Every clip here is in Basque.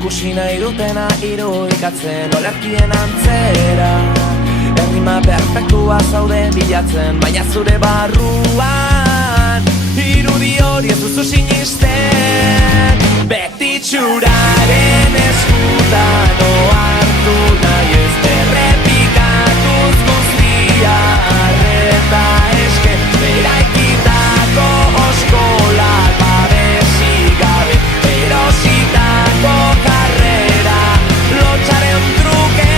ikusi nahi dutena irudikatzen olerkien antzera. Errima perfektua zaude bilatzen, baina zure barruan irudi hori ez duzu sinisten. Beti txuraren eskutan ohartu nahi ez errepikatuz guztia arreta eske eraikitako oskolak babesik gabe erositako karrera lotxaren truke.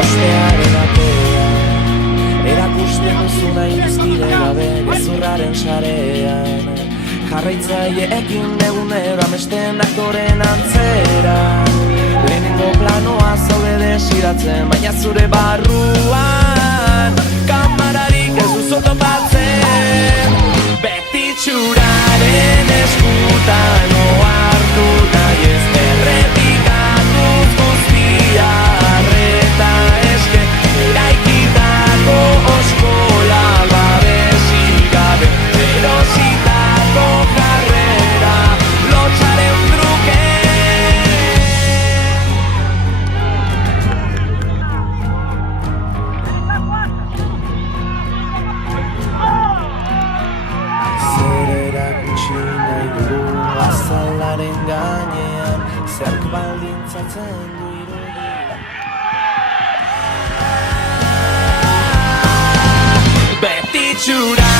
Ostearen atea erakusten duzuna irizpide gabe gezurraren sarean jarraitzaileekin egunero amesten aktoren antzera. Lehenengo planoa zaude desiratzen, baina zure barruan kamararik ez duzu topatzen. Beti txuraren eskutan ohartu nahi ez errepikatuz guztia arreta eske eraikitako oskola babesik gabe erositako karrera lotxaren truke. Zer erakutsi nahi dugu azalaren gainean, zerk baldintzatzen du irudia. Beti txura